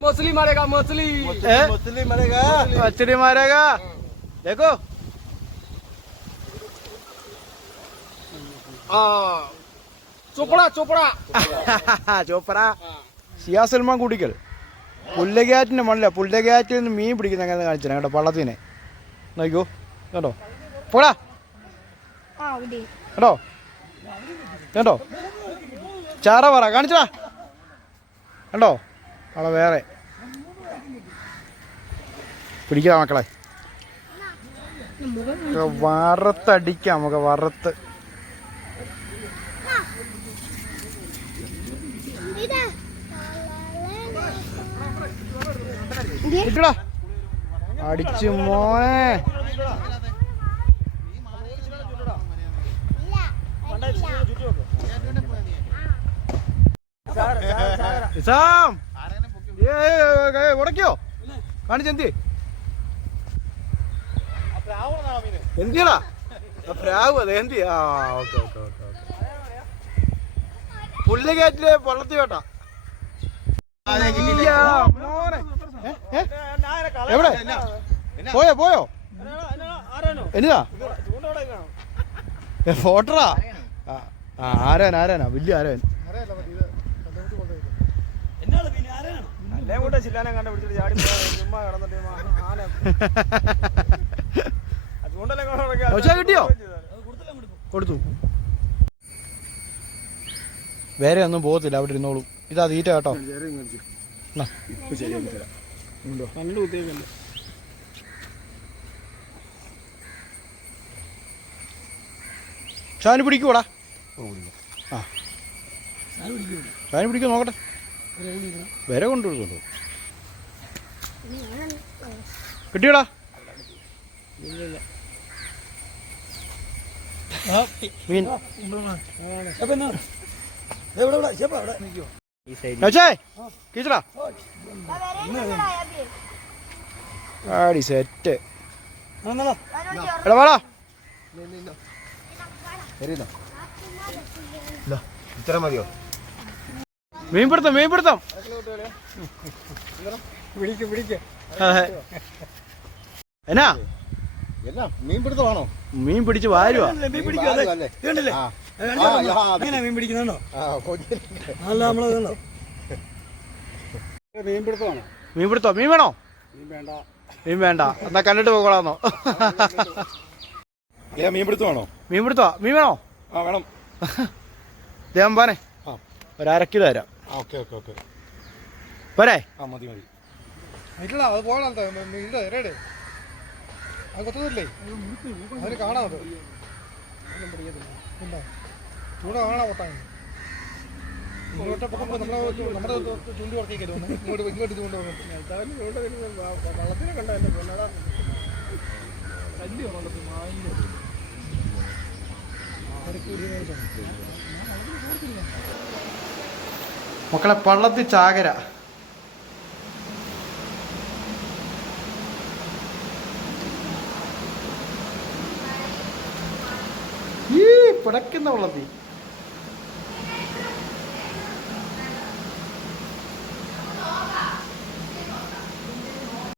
मछली मारेगा मछली ए? मछली मरेगा मछली मारेगा देखो हाँ चोपड़ा चोपड़ा ചോപ്പറ ഷിയാ സൽമാൻ കുടിക്കൽ പുല്ലകയാറ്റിൻ്റെ മണ്ണില പുല്ലകയാറ്റിൽ നിന്ന് മീൻ പിടിക്കുന്ന അങ്ങനെ കാണിച്ചു കേട്ടോ പള്ളത്തിനെ നോക്കൂ കേട്ടോ പോടാ കേട്ടോ കേട്ടോ ചാറ പറ കാണിച്ചടാ കണ്ടോ അവിടെ വേറെ. പിടിക്കാം മക്കളെ. വറുത്തടിക്കാം നമുക്ക് വറുത്ത്. അടിച്ചു മോനെ. സാം ഉടക്കിയോ? കാണിച്ചെന്തി എന്തിയടാ? പ്രാവ് അതെ എന്തി? ആ ഓക്കെ ഓക്കെ ഓക്കെ ഓക്കെ. പുല്ലുകയറ്റിലെ വള്ളത്തി വേട്ടാ? എവിടെ? പോയോ പോയോ? എന്നതാ? ഫോട്ടറാ? ആരാൻ ആരാനാ വലിയ ആരാൻ? എല്ലാം കൂടെ ചില്ലാനെ കണ്ടുപിടിച്ചിട്ട് ചാടി പോയി ചുമ്മാ കിടന്നിട്ട് ആന. അതുകൊണ്ടല്ലേ പക്ഷേ കിട്ടിയോ? കൊടുത്തു. വേറെ ഒന്നും പോകത്തില്ല അവിടെ ഇരുന്നോളൂ. ഇതാ തീറ്റ കേട്ടോ. ഷാനി പിടിക്കൂടാ ആ. ഷാനു പിടിക്കൂ നോക്കട്ടെ. വില കൊണ്ടുവരുന്നുണ്ടോ. കിട്ടിയോടാ? മീൻ. നൗച്ചേ, കീച്ചടാ. ആടി സെറ്റ്. എടാ വാടാ. ഇത്ര മതിയോ? മീൻ പിടുത്തം മീൻ പിടുത്തം പിടിക്ക് പിടിക്ക് എന്നാ? എന്നാ മീൻ പിടുത്തമാണോ? മീൻ പിടിച്ച് വാരുവാ. മീൻ പിടിക്കും അതെ. അല്ലേ? കണ്ടില്ലേ? ആ. അത് കണ്ടോ? ആ, ആ, അത്. ഇങ്ങനെ മീൻ പിടിക്കുന്നുണ്ടോ. അല്ല കണ്ടോ മീൻ വേണോ? മീൻ വേണ്ട. മീൻ വേണ്ട. എന്നാ കണ്ടിട്ട് പോകണമെന്നോ ഏ, മീൻ പിടുത്തമാണോ? മീൻ പിടുത്തോ? മീൻ വേണോ? ആ വേണം. ദേവൻ പാനെ ഒരു അരക്കി തരാം. Okay okay okay. പോരെ? ആ മതി മതി. ഇല്ല അത് പോകണം ഇത് റെഡി. അത് കൊത്തതില്ലേ? അതിന് കാണാം അത്. ഇല്ല ചൂട കാണാൻ പൊട്ടാൻ ഇങ്ങോട്ട് പൊക്കുമ്പോൾ നമ്മുടെ ചൂണ്ടി വന്ന് ഇങ്ങോട്ട് ഇങ്ങോട്ട് ചൂണ്ട വള്ളത്തിനെ കണ്ട എന്റെ പൊന്നടാ കല്ല് വള്ളത്തിൽ മാലിന്യം മക്കളെ പള്ളത്തി ചാകര. ഈ പിടക്കുന്ന വള്ളത്തി